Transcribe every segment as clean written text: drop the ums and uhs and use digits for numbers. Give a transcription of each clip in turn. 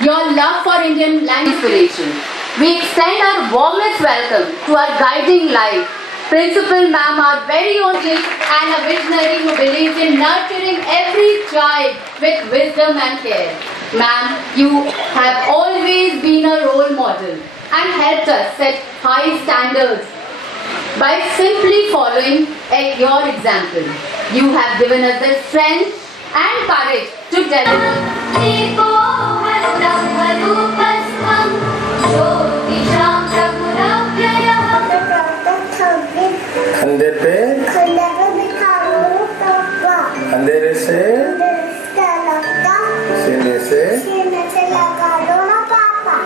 your love for Indian language inspiration. We extend our warmest welcome to our guiding light, Principal Ma'am, our very own and a visionary who believes in nurturing every child with wisdom and care. Ma'am, you have always been a role model and helped us set high standards by simply following your example. You have given us the strength and courage to deliver. कंधे पे अंधेरे से सीने से लगा दो ना पापा।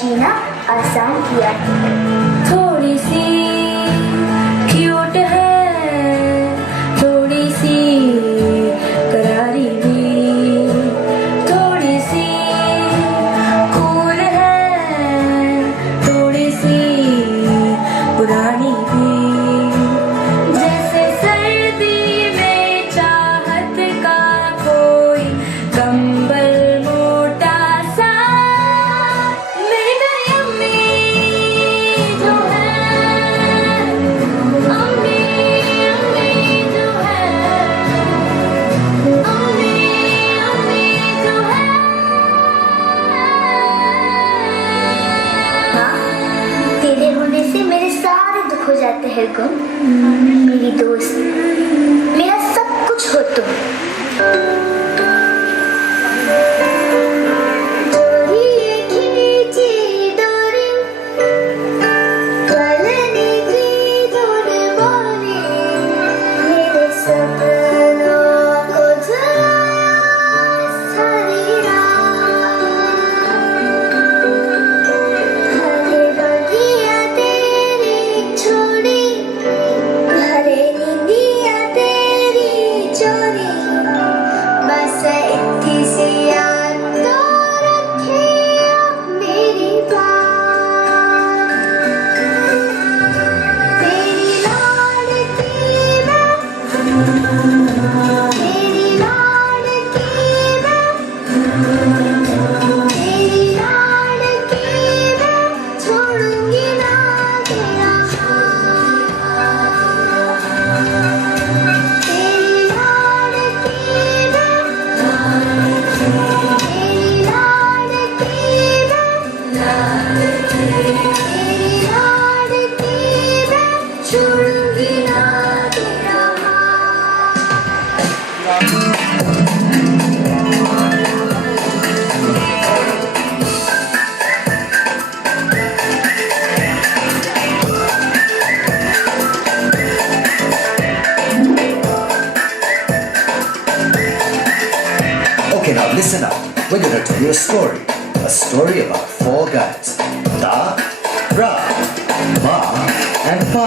जीना आसान किया। थोड़ी सी क्यूट है, थोड़ी सी करारी भी, थोड़ी सी कूल है, थोड़ी सी पुरानी भी। जैसे सर्दी में चाहत का कोई कंबल हो जाते हैं गुम। मेरी दोस्त, मेरा सब कुछ हो तुम। Listen up, we're gonna tell you a story about four guys, Da, Ra, Ma, and Pa.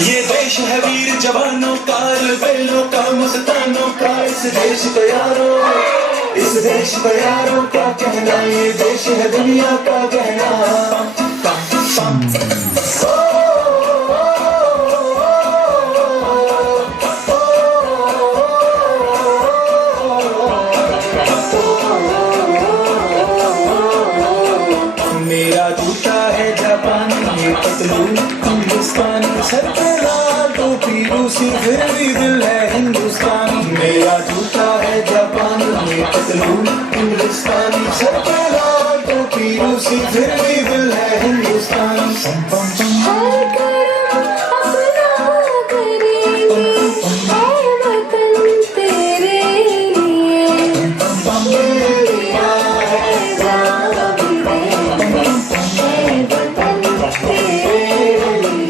ये देश है वीर जवानों का, बेलों का, मस्तानों का। इस देश को यारो, इस देश को यारो क्या कहना, ये देश है दुनिया का कहना। मेरा जूता है जापानी, ये पतलून हिंदुस्तानी, सर पे लाल टोपी रूसी, फिर भी दिल है हिंदुस्तानी। मेरा जूता है जापानी, ये पतलून हिंदुस्तानी, सर पे लाल टोपी रूसी, फिर भी दिल है हिंदुस्तानी। हर कदम अपना करेंगे, है वतन तेरे लिए, मेरा है जान भी देंगे, है वतन तेरे लिए।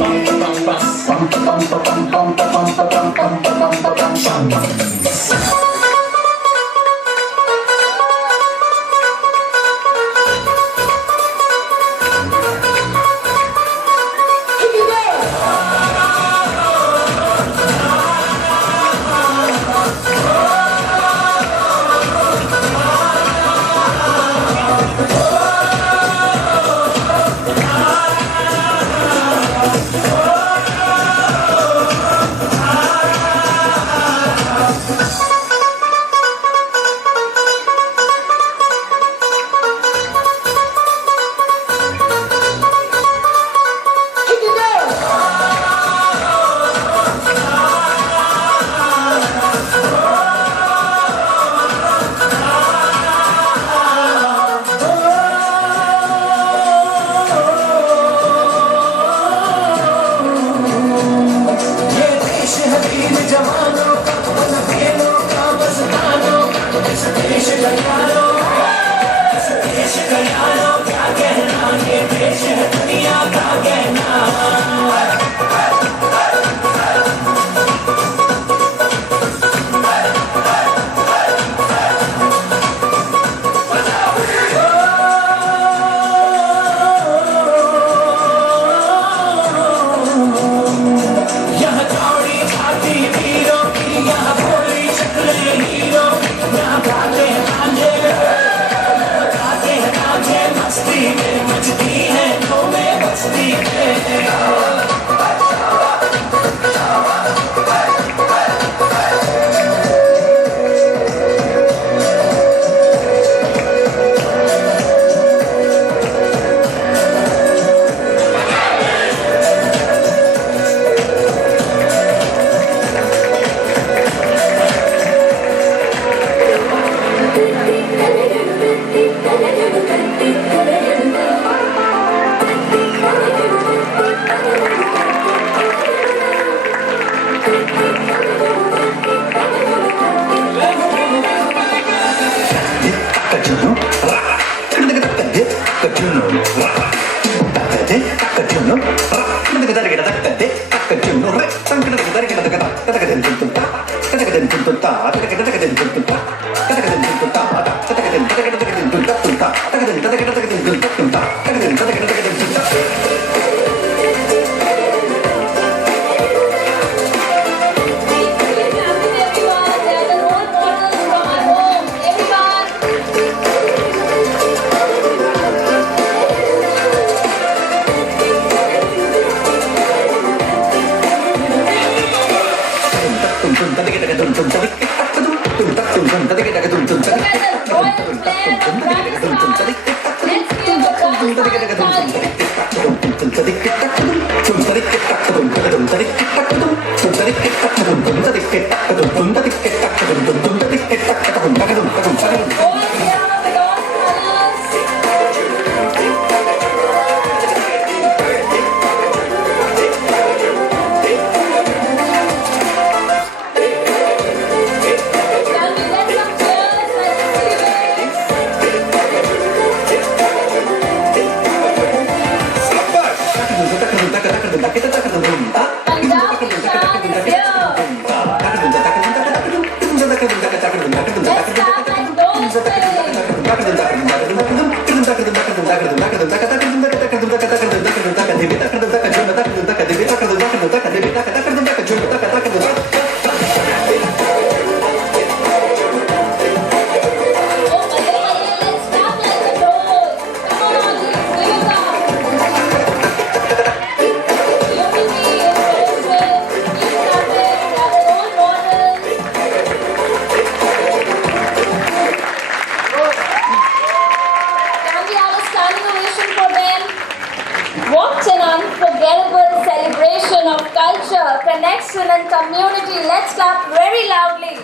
connection and community. Let's clap very loudly.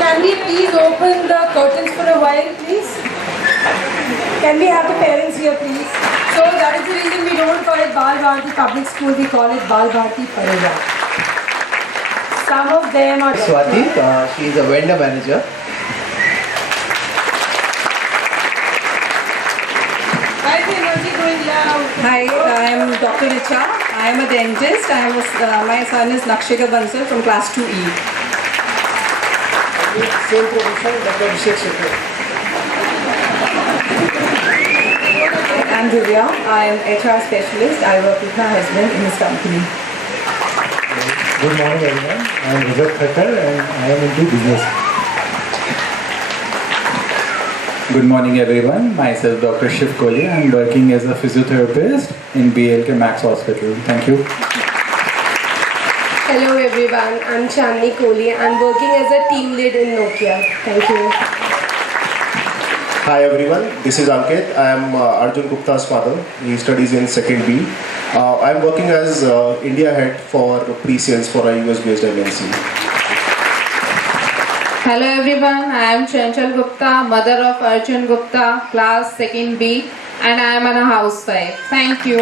Can we please open the curtains for a while, please? Can we have the parents here, please? So that is the reason we don't call it Bal Bharati Public School, we call it Bal Bharati Parivar. Some of them are... Swati, she is a vendor manager. Why is the energy going loud? Hi, I am Dr. Richa. I am a dentist. My son is Nakshika Bansal from class 2E. Same profession, Dr. Abhishek Shekar. I am Divya. I am HR specialist. I work with my husband in his company. Good morning everyone, I am Vijay Thakkar and I am into business. Good morning everyone, myself Dr. Shiv Kohli. I am working as a physiotherapist in BLK Max Hospital. Thank you. Hello everyone, I am Chandni Kohli. I am working as a team lead in Nokia. Thank you. Hi everyone, this is Ankit. I am Arjun Gupta's father. He studies in 2nd B. I am working as India head for pre-sales for a US based MNC. Hello everyone, I am Chanchal Gupta, mother of Arjun Gupta, class 2nd B, and I am a housewife. Thank you.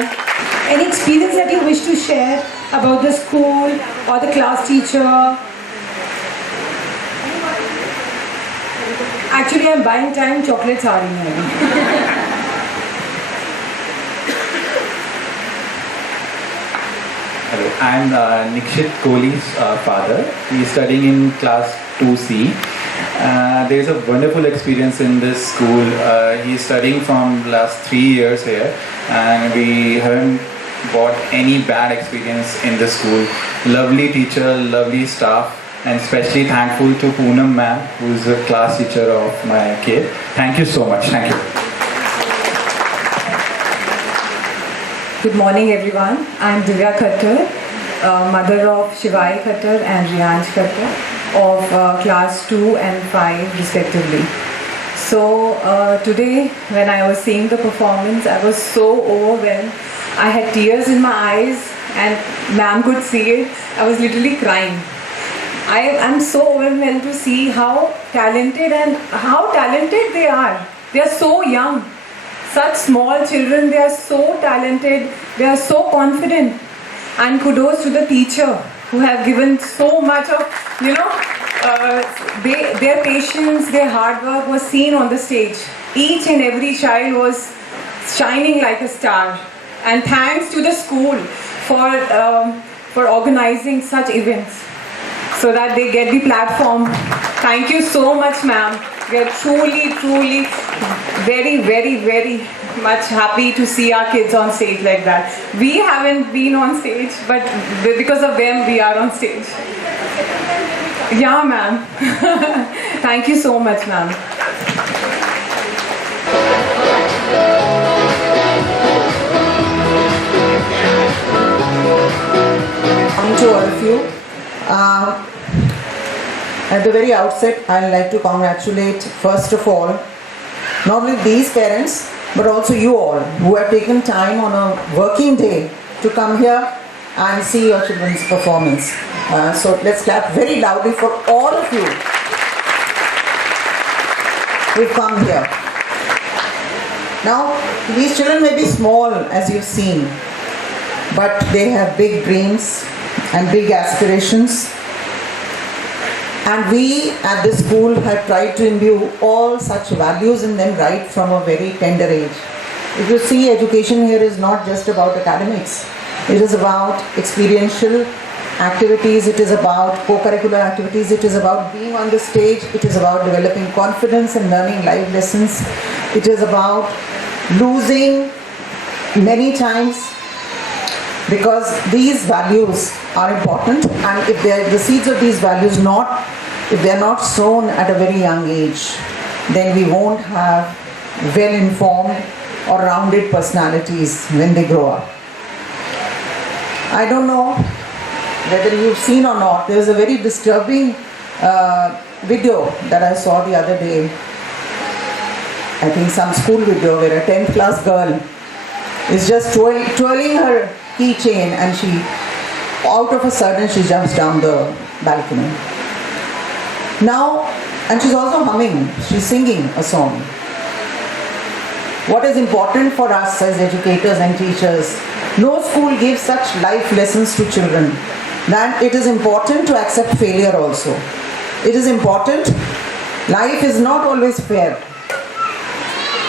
Any experience that you wish to share about the school or the class teacher? Actually, I'm buying time. Chocolates are in here. Hello, I'm Nikshit Kohli's father. He's studying in class 2C. There's a wonderful experience in this school. He's studying from last 3 years here, and we haven't got any bad experience in the school. Lovely teacher, lovely staff, and especially thankful to Poonam ma'am, who's a class teacher of my kid. Thank you so much. Thank you. Good morning, everyone. I'm Divya Khattar, mother of Shivai Khattar and Riyansh Khattar of class 2 and 5 respectively. So today when I was seeing the performance, I was so overwhelmed. I had tears in my eyes and ma'am could see it. I was literally crying. I'm so overwhelmed to see how talented they are. They are so young. Such small children, they are so talented, they are so confident. And kudos to the teacher who have given so much of, their patience, their hard work was seen on the stage. Each and every child was shining like a star. And thanks to the school for organizing such events so that they get the platform. Thank you so much, ma'am. We are truly very, very, very much happy to see our kids on stage like that. We haven't been on stage, but because of them, we are on stage. Yeah, ma'am. Thank you so much, ma'am. To all of you. At the very outset, I'd like to congratulate, first of all, not only these parents, but also you all who have taken time on a working day to come here and see your children's performance. So let's clap very loudly for all of you who've come here. Now, these children may be small, as you've seen, but they have big dreams and big aspirations. And we at this school have tried to imbue all such values in them right from a very tender age. If you see, education here is not just about academics. It is about experiential activities, it is about co-curricular activities, it is about being on the stage, it is about developing confidence and learning life lessons. It is about losing many times, because these values are important, and if the seeds of these values if they are not sown at a very young age, then we won't have well-informed or rounded personalities when they grow up. I don't know whether you've seen or not, there was a very disturbing video that I saw the other day. I think some school video where a 10th class girl is just twirling her keychain and out of a sudden she jumps down the balcony. Now, and she's also humming, she's singing a song. What is important for us as educators and teachers, no school gives such life lessons to children, that it is important to accept failure also. It is important, life is not always fair.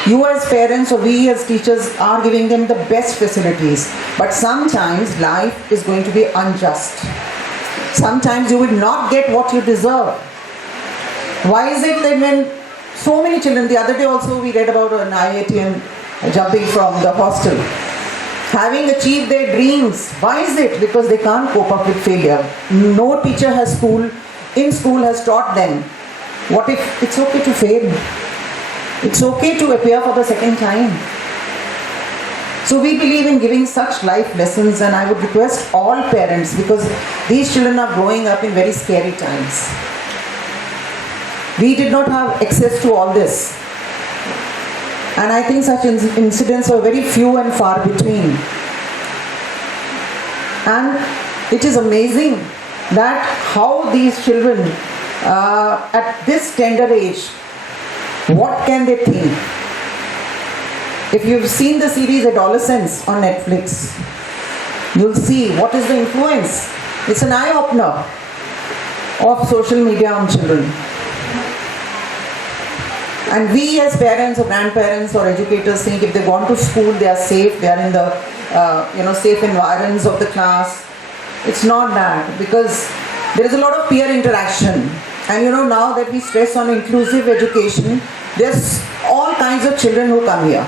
You as parents or we as teachers are giving them the best facilities, but sometimes life is going to be unjust. Sometimes you will not get what you deserve. Why is it that when so many children, the other day also we read about an IITian jumping from the hostel, having achieved their dreams. Why is it? Because they can't cope up with failure. No teacher in school has taught them, what if it's okay to fail? It's okay to appear for the second time. So we believe in giving such life lessons, and I would request all parents, because these children are growing up in very scary times. We did not have access to all this. And I think such incidents are very few and far between. And it is amazing that how these children at this tender age, what can they think? If you've seen the series Adolescence on Netflix, you'll see what is the influence. It's an eye-opener of social media on children. And we as parents or grandparents or educators think if they've gone to school, they are safe, they are in the safe environs of the class. It's not that, because there is a lot of peer interaction. And now that we stress on inclusive education, there's all kinds of children who come here.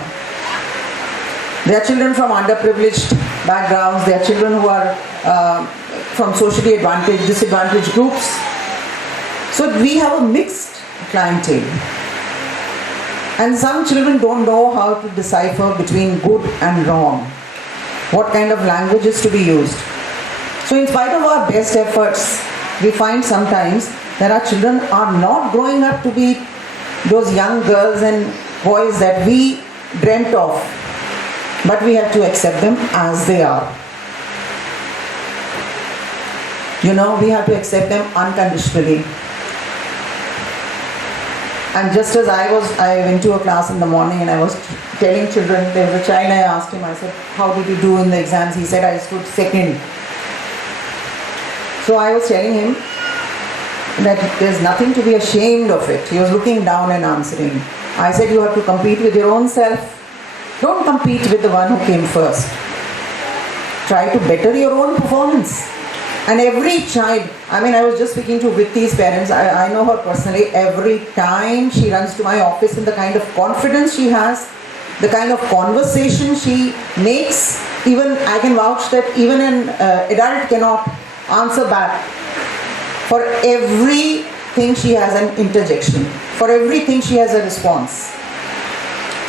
There are children from underprivileged backgrounds, there are children who are from socially disadvantaged groups. So we have a mixed clientele. And some children don't know how to decipher between good and wrong, what kind of language is to be used. So in spite of our best efforts, we find sometimes that our children are not growing up to be those young girls and boys that we dreamt of, but we have to accept them as they are. We have to accept them unconditionally. And just as I went to a class in the morning and I was telling children, there was a child, I asked him, I said, how did you do in the exams? He said, I stood second. So I was telling him that there's nothing to be ashamed of it. He was looking down and answering. I said, you have to compete with your own self. Don't compete with the one who came first. Try to better your own performance. And every child, I was just speaking to Vitti's parents, I know her personally, every time she runs to my office and the kind of confidence she has, the kind of conversation she makes, even I can vouch that even an adult cannot answer back. For everything she has an interjection. For everything she has a response.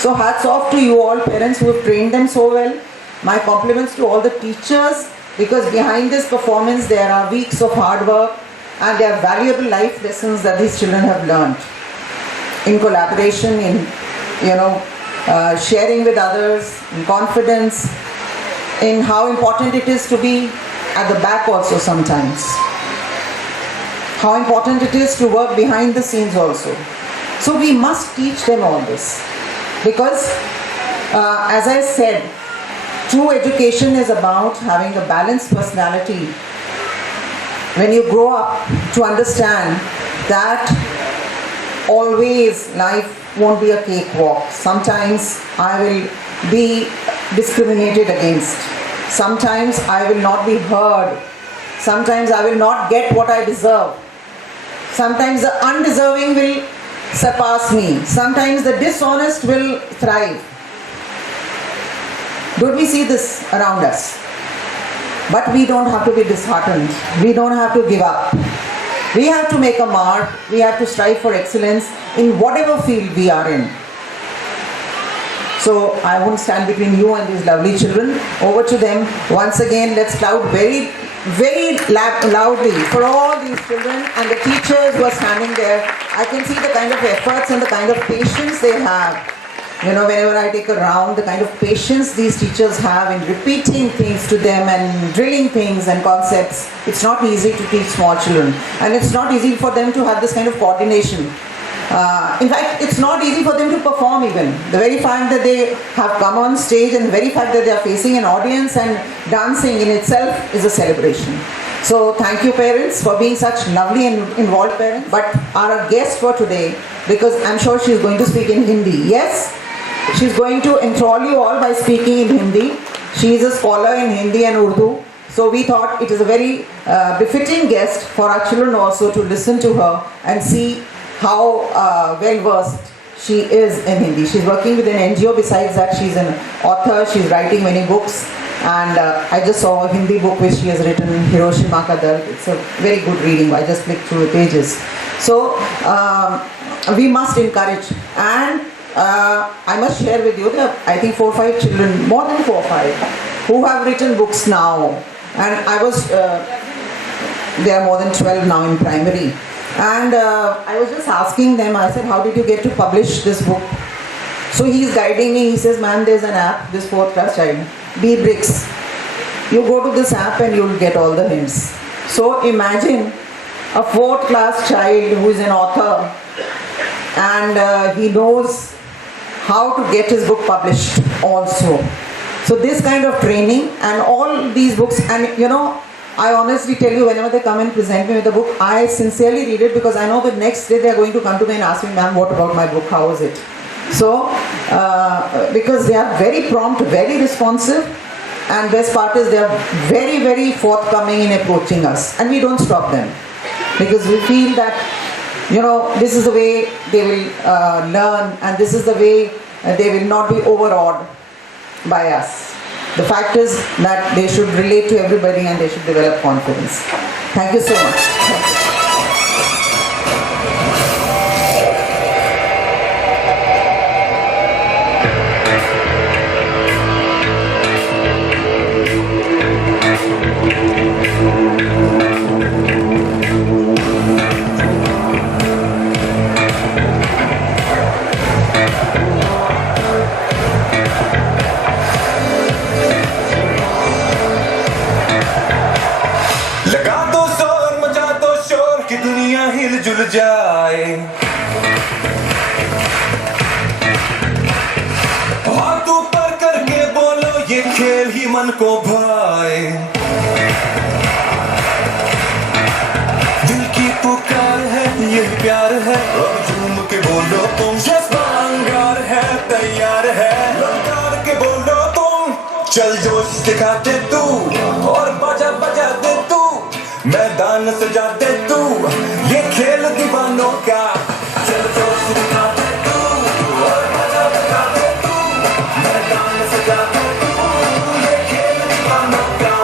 So hats off to you all parents who have trained them so well. My compliments to all the teachers, because behind this performance there are weeks of hard work and there are valuable life lessons that these children have learned. In collaboration, in sharing with others, in confidence, in how important it is to be at the back also sometimes. How important it is to work behind the scenes also. So we must teach them all this. Because as I said, true education is about having a balanced personality. When you grow up to understand that always life won't be a cakewalk. Sometimes I will be discriminated against. Sometimes I will not be heard. Sometimes I will not get what I deserve. Sometimes the undeserving will surpass me. Sometimes the dishonest will thrive. Don't we see this around us? But we don't have to be disheartened. We don't have to give up. We have to make a mark. We have to strive for excellence in whatever field we are in. So I won't stand between you and these lovely children. Over to them. Once again, let's clap very, very loudly for all these children and the teachers who are standing there. I can see the kind of efforts and the kind of patience they have. Whenever I take a round, the kind of patience these teachers have in repeating things to them and drilling things and concepts. It's not easy to teach small children. And it's not easy for them to have this kind of coordination. In fact, it's not easy for them to perform even. The very fact that they have come on stage and the very fact that they are facing an audience and dancing in itself is a celebration. So thank you parents for being such lovely and involved parents. But our guest for today, because I'm sure she's going to speak in Hindi. Yes, she's going to enthrall you all by speaking in Hindi. She is a scholar in Hindi and Urdu. So we thought it is a very befitting guest for our children also to listen to her and see how well versed she is in Hindi. She's working with an NGO. Besides that, she's an author. She's writing many books. And I just saw a Hindi book which she has written, Hiroshima Ka Dard. It's a very good reading. I just flicked through the pages. So we must encourage. And I must share with you that I think 4 or 5 children, more than 4 or 5, who have written books now. And I was, there are more than 12 now in primary. And I was just asking them, I said, how did you get to publish this book? So he's guiding me, he says, ma'am, there's an app, this 4th class child, B-Bricks. You go to this app and you'll get all the hints. So imagine a 4th class child who is an author and he knows how to get his book published also. So this kind of training and all these books, and I honestly tell you, whenever they come and present me with a book, I sincerely read it because I know the next day they are going to come to me and ask me, ma'am, what about my book? How is it? So, because they are very prompt, very responsive, and best part is they are very, very forthcoming in approaching us, and we don't stop them because we feel that, you know, this is the way they will learn, and this is the way they will not be overawed by us. The fact is that they should relate to everybody and they should develop confidence. Thank you so much. Thank you. लगा दो शोर मचा दो शोर कि दुनिया हिलजुल जाए हाथ ऊपर करके बोलो ये खेल ही मन को भाए दिल की पुकार है ये प्यार है अब झूम के बोलो तुम जज्बा अंगार है तैयार है ललकार के बोलो तुम चल जोश दिखा दे तू और बाजा बजा दे तू मैदान सजा दे तू ये खेल दीवानों का चल जोश दिखा दे तू और बाजा बजा दे तू मैदान सजा दे तू ये खेल दीवानों का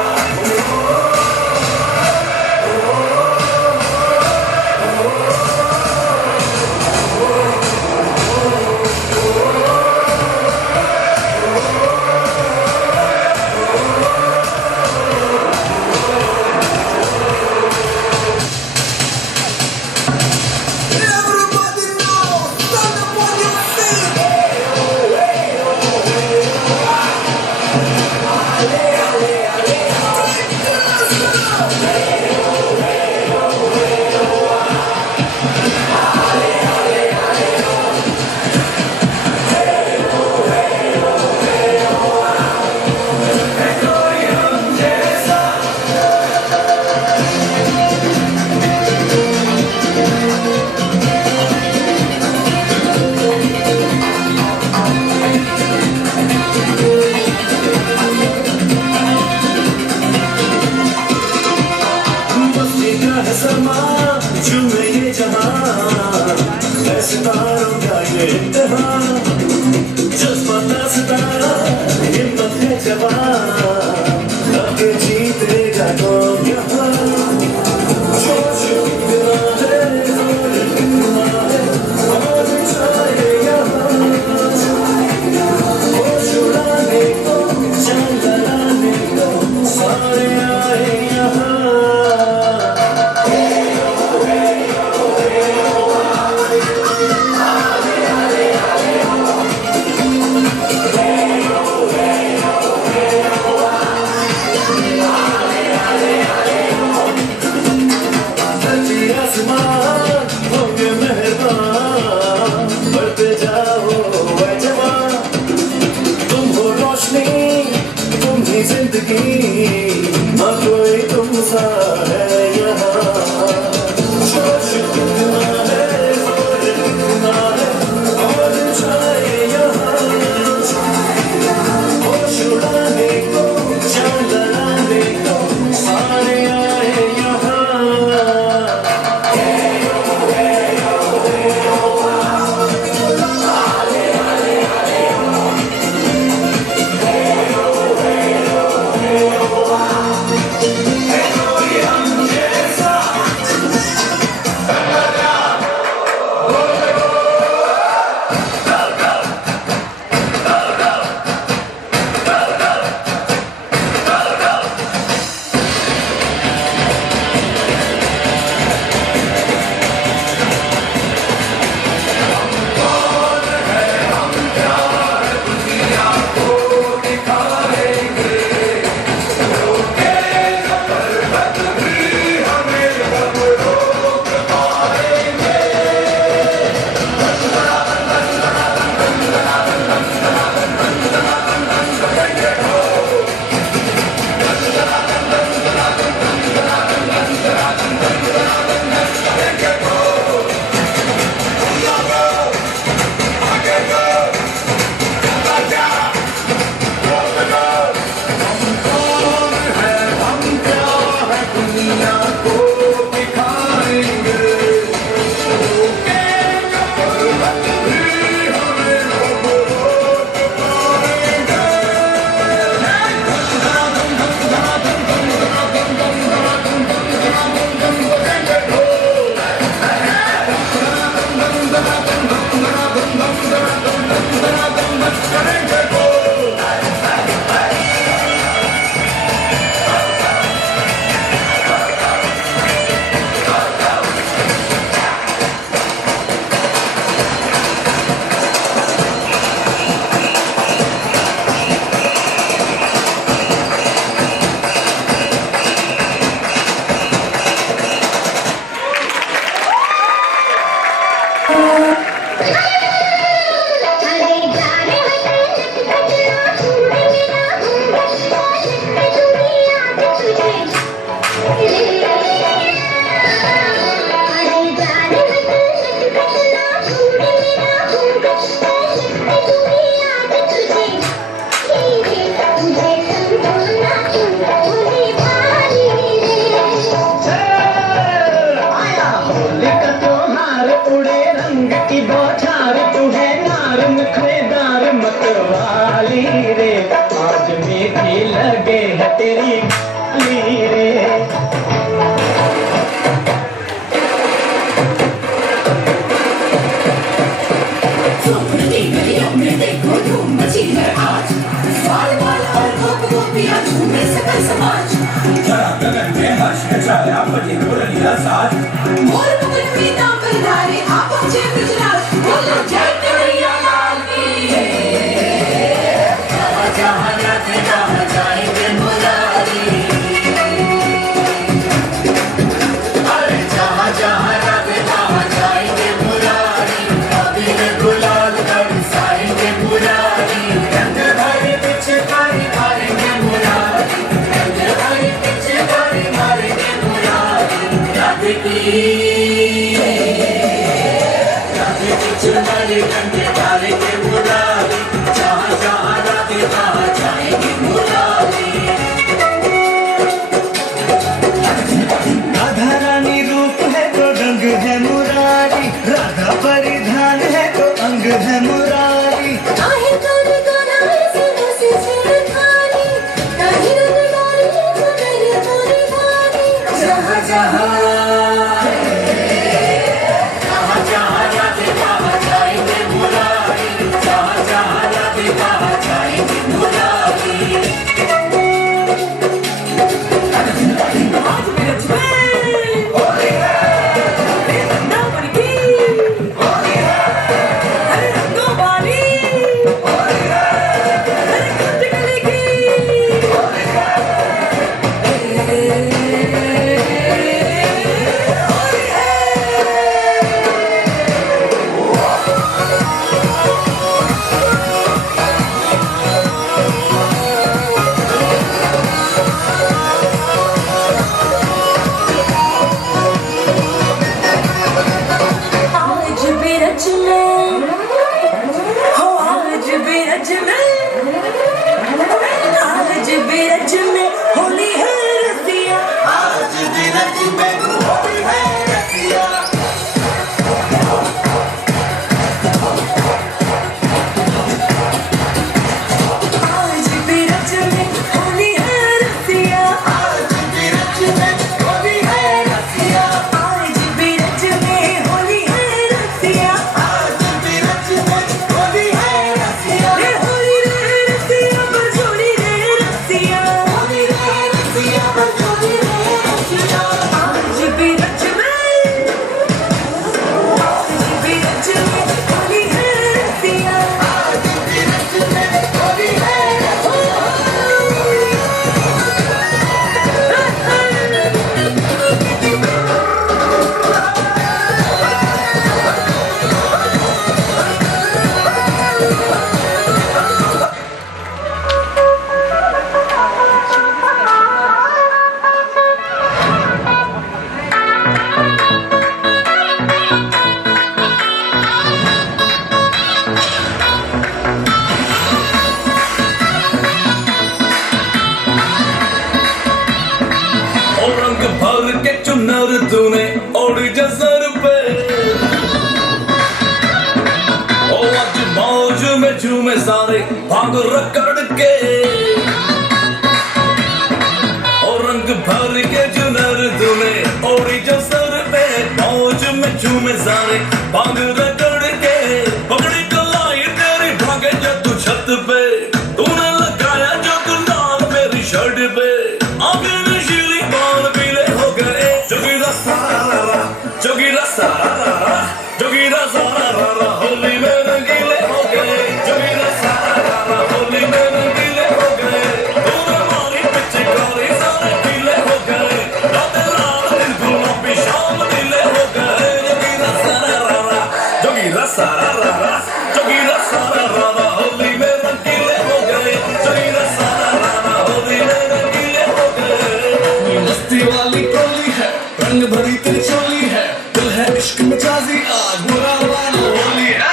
सारा रारा जोगीरा सारा रारा होली में रंगीले हो गए जोगीरा सारा रारा होली में रंगीले हो गए मस्ती वाली टोली है रंग भरी तेरी चोली है दिल है इश्क में जाजी आज बुरा वाला होली है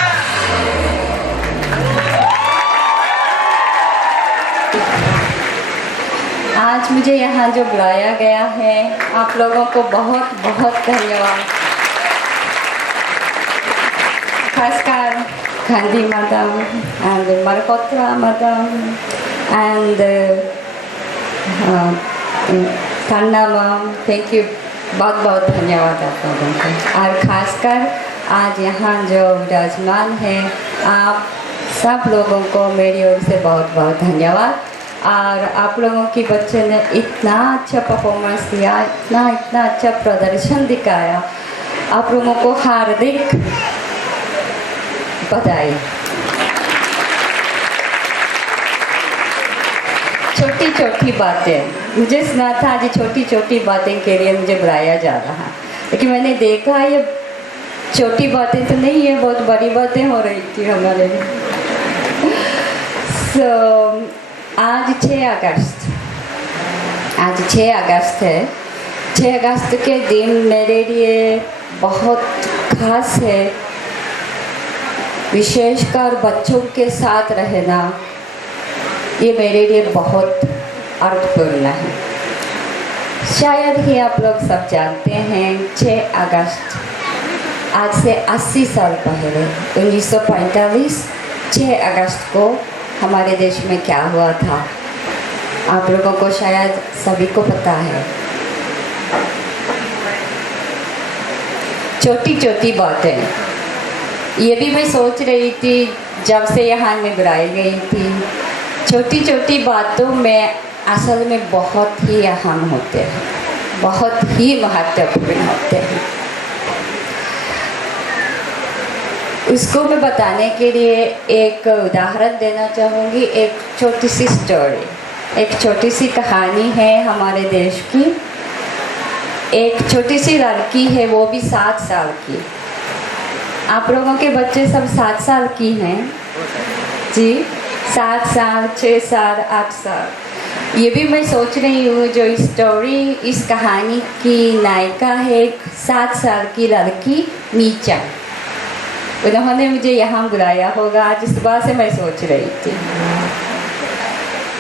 आज मुझे यहाँ जो बुलाया गया है आप लोगों को बहुत बहुत धन्यवाद खासकर Gandhi madam and Malhotra madam and Khanna ma'am thank you बहुत बहुत धन्यवाद आप लोगों को और खासकर आज यहाँ जो विराजमान है आप सब लोगों को मेरी ओर से बहुत बहुत धन्यवाद और आप लोगों की बच्चे ने इतना अच्छा परफॉर्मेंस दिया इतना अच्छा प्रदर्शन दिखाया आप लोगों को हार्दिक बधाई छोटी छोटी बातें मुझे सुना था आज छोटी छोटी बातें के लिए मुझे बुलाया जा रहा लेकिन मैंने देखा ये छोटी बातें तो नहीं है बहुत बड़ी बातें हो रही थी हमारे आज 6 अगस्त है 6 अगस्त के दिन मेरे लिए बहुत खास है विशेषकर बच्चों के साथ रहना ये मेरे लिए बहुत अर्थपूर्ण है शायद ही आप लोग सब जानते हैं 6 अगस्त आज से 80 साल पहले 1945 6 अगस्त को हमारे देश में क्या हुआ था आप लोगों को शायद सभी को पता है छोटी छोटी बातें ये भी मैं सोच रही थी जब से यहाँ में बुलाई गई थी छोटी छोटी बातों में असल में बहुत ही अहम होते हैं बहुत ही महत्वपूर्ण होते हैं उसको मैं बताने के लिए एक उदाहरण देना चाहूँगी एक छोटी सी स्टोरी एक छोटी सी कहानी है हमारे देश की एक छोटी सी लड़की है वो भी 7 साल की आप लोगों के बच्चे सब 7 साल की हैं जी 7 साल 6 साल 8 साल ये भी मैं सोच रही हूँ जो स्टोरी इस कहानी की नायिका है 7 साल की लड़की मीचा उन्होंने मुझे यहाँ बुलाया होगा आज इस बात से मैं सोच रही थी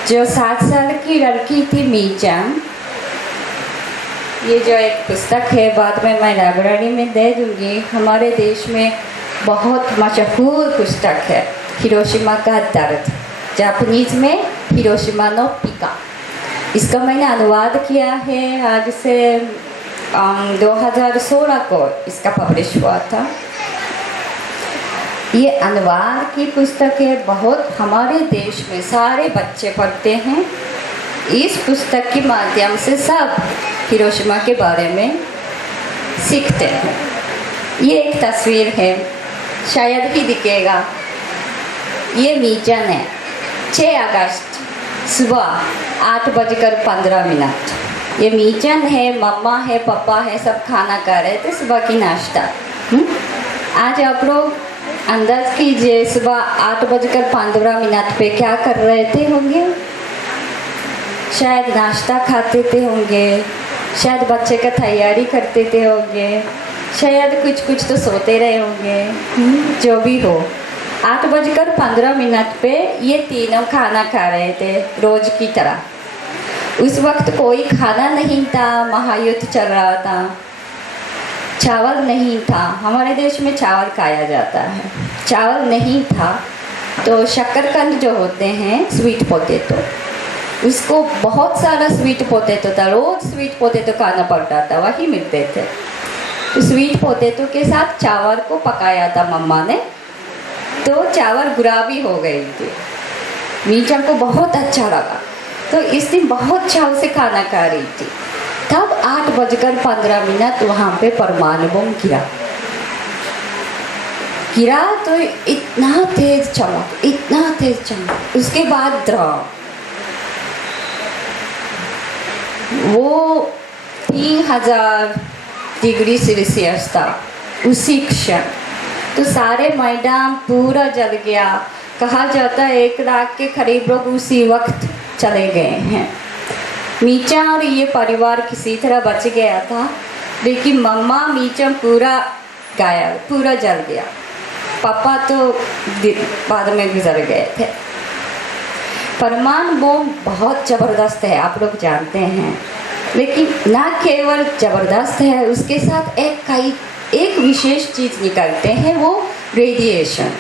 जो 7 साल की लड़की थी मीचा ये जो एक पुस्तक है बाद में मैं लाइब्रेरी में दे दूँगी हमारे देश में बहुत मशहूर पुस्तक है हिरोशिमा का दर्द जापानीज में हिरोशिमा नो पिका इसका मैंने अनुवाद किया है आज से 2016 को इसका पब्लिश हुआ था ये अनुवाद की पुस्तक है बहुत हमारे देश में सारे बच्चे पढ़ते हैं इस पुस्तक के माध्यम से सब हिरोशिमा के बारे में सीखते हैं ये एक तस्वीर है शायद ही दिखेगा ये मीचन है 6 अगस्त सुबह 8:15 ये मीचन है मम्मा है पापा है सब खाना खा रहे थे सुबह की नाश्ता आज आप लोग अंदाज कीजिए सुबह 8:15 पे क्या कर रहे थे होंगे शायद नाश्ता खाते थे होंगे शायद बच्चे का तैयारी करते थे होंगे शायद कुछ तो सोते रहे होंगे जो भी हो 8:15 पे ये तीनों खाना खा रहे थे रोज की तरह उस वक्त कोई खाना नहीं था महायुद्ध चल रहा था चावल नहीं था हमारे देश में चावल खाया जाता है चावल नहीं था तो शकरकंद जो होते हैं स्वीट पोटैटो उसको बहुत सारा स्वीट पोटैटो था रोज स्वीट पोटैटो खाना पड़ता था वही मिलते थे तो स्वीट पोटैटो के साथ चावल को पकाया था मम्मा ने तो चावल गुलाबी हो गई थी मीचा को बहुत अच्छा लगा तो इस दिन बहुत चाव से खाना खा रही थी तब 8:15 वहाँ पे परमाणु बम गिरा तो इतना तेज चमक उसके बाद द्रव वो 3000 डिग्री सेल्सियस था उसी क्षण तो सारे मैदान पूरा जल गया। कहा जाता है 1 लाख के करीब लोग उसी वक्त चले गए हैं। मीचा और ये परिवार किसी तरह बच गया था, लेकिन मम्मा मीचा पूरा गायब, पूरा जल गया। पापा तो बाद में गुजर गए थे। परमाणु बम बहुत ज़बरदस्त है, आप लोग जानते हैं, लेकिन ना केवल ज़बरदस्त है, उसके साथ एक विशेष चीज़ निकलते हैं, वो रेडिएशन।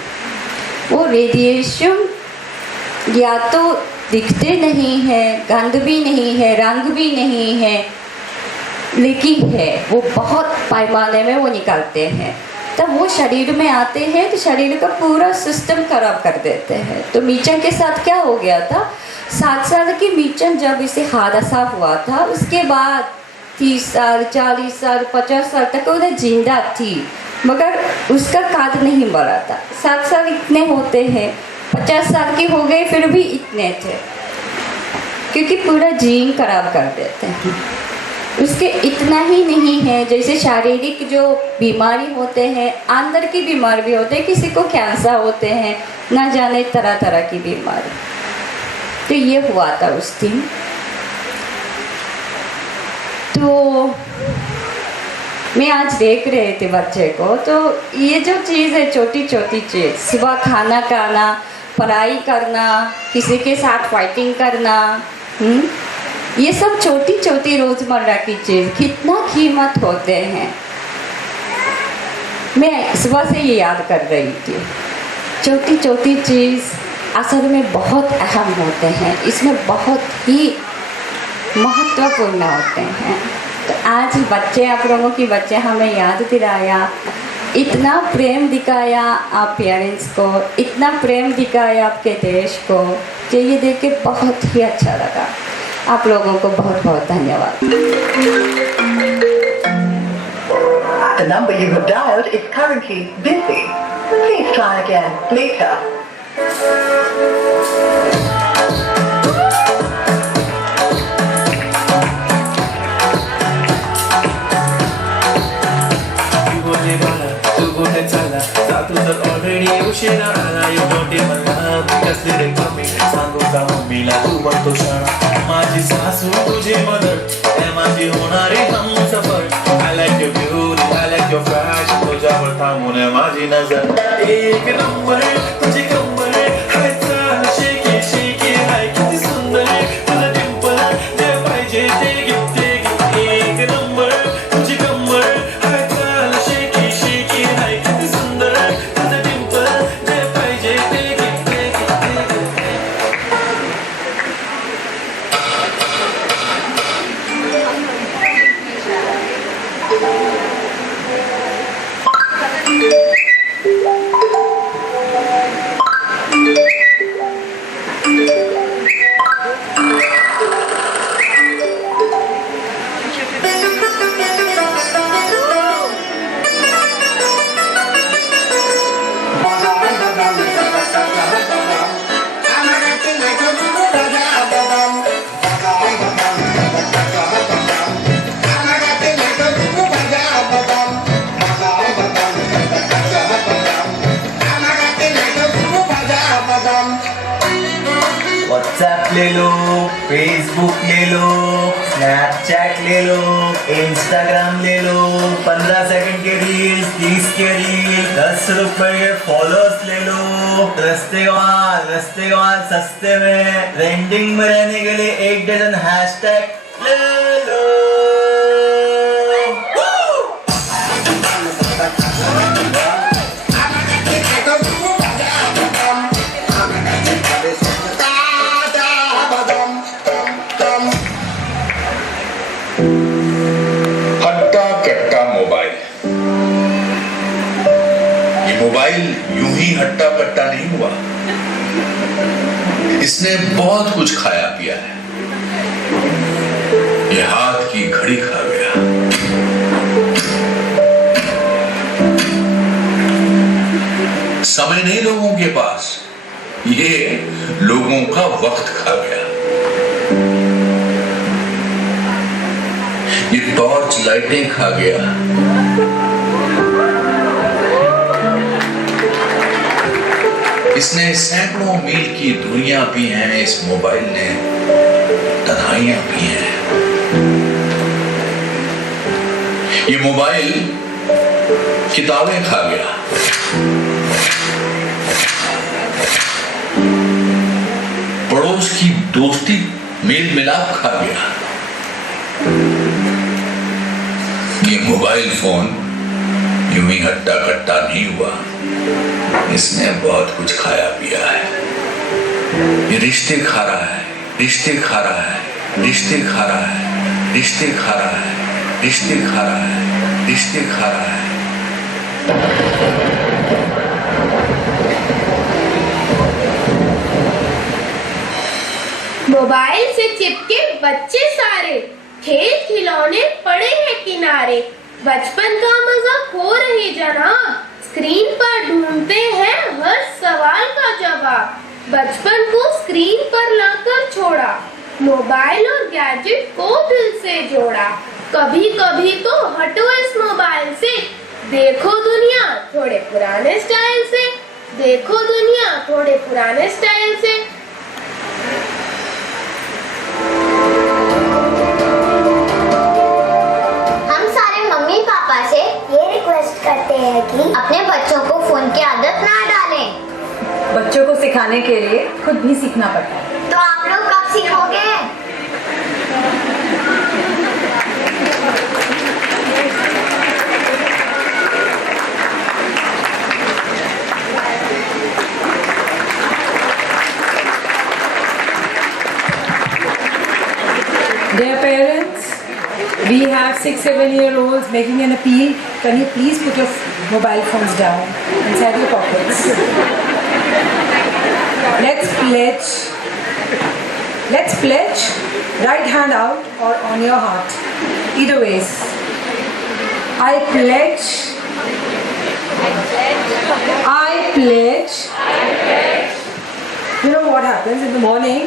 वो रेडिएशन या तो दिखते नहीं है, गंध भी नहीं है, रंग भी नहीं है, लेकिन है वो बहुत पैमाने में वो निकलते हैं। तब वो शरीर में आते हैं तो शरीर का पूरा सिस्टम खराब कर देते हैं। तो मीचन के साथ क्या हो गया था, 7 साल की मीचन जब इसे हादसा हुआ था, उसके बाद 30 साल 40 साल 50 साल तक वो जिंदा थी, मगर उसका काद नहीं बढ़ा था। 7 साल इतने होते हैं, 50 साल के हो गए फिर भी इतने थे, क्योंकि पूरा जीन खराब कर देते हैं। उसके इतना ही नहीं है, जैसे शारीरिक जो बीमारी होते हैं, अंदर की बीमारी भी होते हैं, किसी को कैंसर होते हैं, ना जाने तरह तरह की बीमारी। तो ये हुआ था उस दिन। तो मैं आज देख रहे थे बच्चे को, तो ये जो चीज़ है, छोटी छोटी चीज़, सुबह खाना खाना, पढ़ाई करना, किसी के साथ फाइटिंग करना, ये सब छोटी छोटी रोज़मर्रा की चीज़ कितना कीमत होते हैं। मैं सुबह से ये याद कर रही थी, छोटी छोटी चीज़ असल में बहुत अहम होते हैं, इसमें बहुत ही महत्वपूर्ण होते हैं। तो आज बच्चे, आप लोगों की बच्चे हमें याद दिलाया, इतना प्रेम दिखाया आप पेरेंट्स को, इतना प्रेम दिखाया आपके देश को, तो ये देख के बहुत ही अच्छा लगा। आप लोगों को बहुत बहुत धन्यवाद। The number you have dialed is currently busy. Please try again later. Already उशिरा आला, you don't even love me, कसली रे कमी सांगू का मम्मीला तू बनतो शाळा, माझी सासू तुझी मदर, हे माझी होणारी Humsafar. I like your beauty, I like your fashion, तुझ्यावर थांबून आहे माझी नजर. एक नंबर तुझी कंबर, हाय चाल शेकी शेकी, हाय किती सुंदर, तुझं डिंपल जे पाहिजे ते घे ते घे. एक नंबर तुझी कंबर, हाय चाल शेकी शेकी, हाय किती सुंदर, व्हाट्सएप ले लो, फेसबुक ले लो, स्नैपचैट ले लो, इंस्टाग्राम ले लो, 15 सेकंड के रील्स, 30 के रील, 10 रुपए के फॉलोअर्स ले लो. रस्ते कमाल सस्ते में, ट्रेंडिंग में रहने के लिए 1 डजन हैशटैग ले लो. मोबाइल यूं ही हट्टा कट्टा नहीं हुआ, इसने बहुत कुछ खाया पिया है. ये हाथ की घड़ी खा गया. समय नहीं लोगों के पास, ये लोगों का वक्त खा गया. ये टॉर्च लाइटें खा गया. इसने सैकड़ों मील की दूरियां भी हैं, इस मोबाइल ने तन्हाइयां भी हैं। ये मोबाइल किताबें खा गया, पड़ोस की दोस्ती मेल मिलाप खा गया। ये मोबाइल फोन यूं ही हट्टा कट्टा नहीं हुआ, इसने बहुत कुछ खाया पिया है। ये रिश्ते खा रहा है, रिश्ते खा रहा है, रिश्ते खा रहा है, रिश्ते खा रहा है, रिश्ते खा रहा है, रिश्ते खा रहा है। मोबाइल से चिपके बच्चे सारे, खेल खिलौने पड़े हैं किनारे, बचपन का मजा खो रहे जनाब, स्क्रीन पर ढूंढते हैं हर सवाल का जवाब। बचपन को स्क्रीन पर लाकर छोड़ा, मोबाइल और गैजेट को दिल से जोड़ा। कभी कभी तो हटो इस मोबाइल से, देखो दुनिया थोड़े पुराने स्टाइल से, देखो दुनिया थोड़े पुराने स्टाइल से। हम सारे मम्मी पापा से ये रिक्वेस्ट करते हैं कि अपने बच्चों को फोन की आदत ना डालें। बच्चों को सिखाने के लिए खुद भी सीखना पड़ता है। तो आप लोग कब सीखोगे? Dear parents, we have 6-7-year-olds making an appeal. Can you please put your mobile phones down inside your pockets? Let's pledge. Let's pledge. Right hand out or on your heart. Either ways. I pledge. I pledge. You know what happens in the morning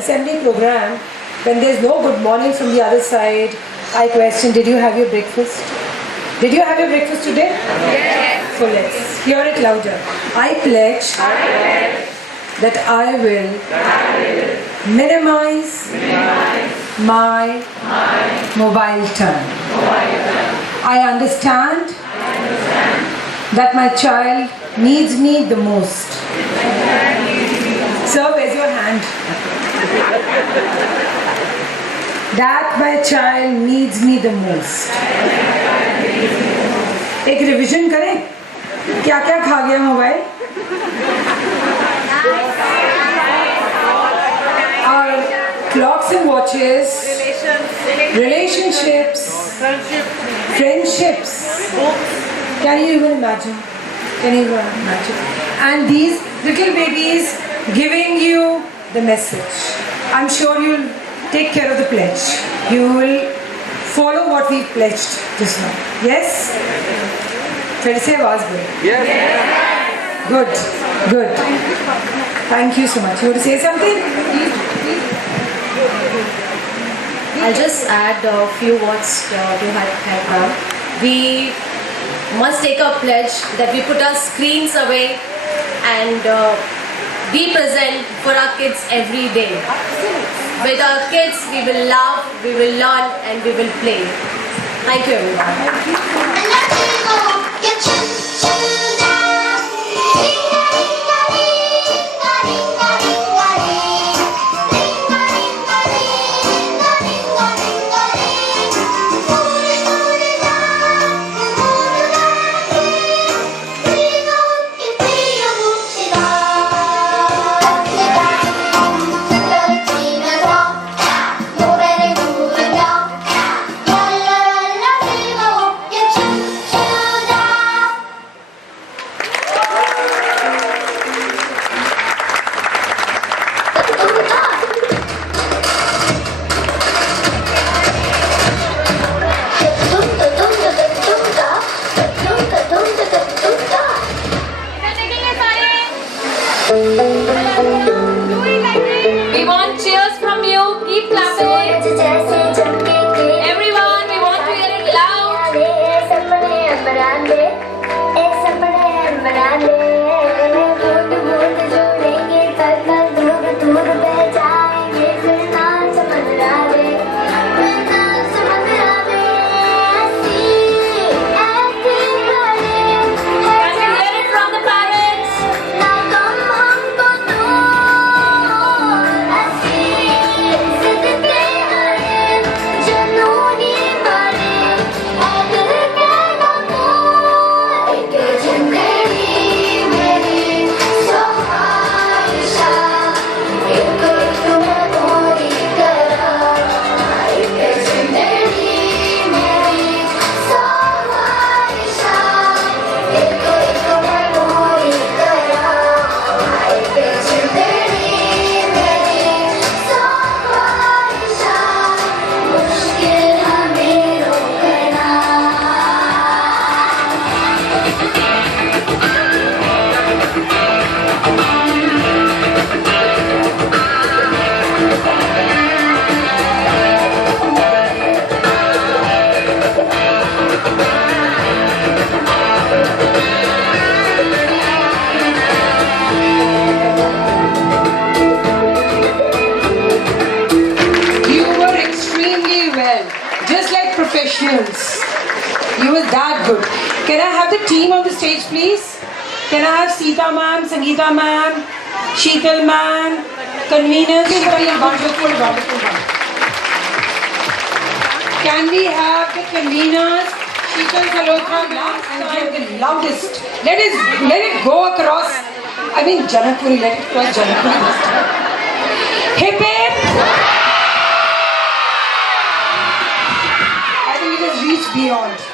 assembly program, when there's no good morning from the other side, I question, did you have your breakfast? Did you have your breakfast today? Yes. So let's hear it louder. I pledge that I will minimize my mobile time. I understand that my child needs me the most. Sir, where's your hand? That my child needs me the most. एक revision करें, क्या क्या खा गया mobile? और clocks and watches, relationships, friendships. Can you even imagine? Can you even imagine? And these little babies giving you the message. I'm sure you'll take care of the pledge. You will follow what we pledged just now. Yes? फिर से आवाज दो. Yes. Good. Good. Thank you so much. You want to say something? I'll just add a few words to have. We must take a pledge that we put our screens away and be present for our kids every day. With our kids, we will laugh, we will learn, and we will play. Thank you, everyone. We want cheers from you. Keep clapping. Everyone, we want to hear it loud. Good. Can I have the team on the stage, please? Can I have Sita ma'am, Sangeeta ma'am, Sheetal ma'am, conveners? Wonderful, wonderful, wonderful. Can we have the conveners, Sheetal Salotra ma'am, and give the loudest? Let it go across. I mean, Janakpuri, let it cross Janakpuri. Hip hip! I think it has reached beyond.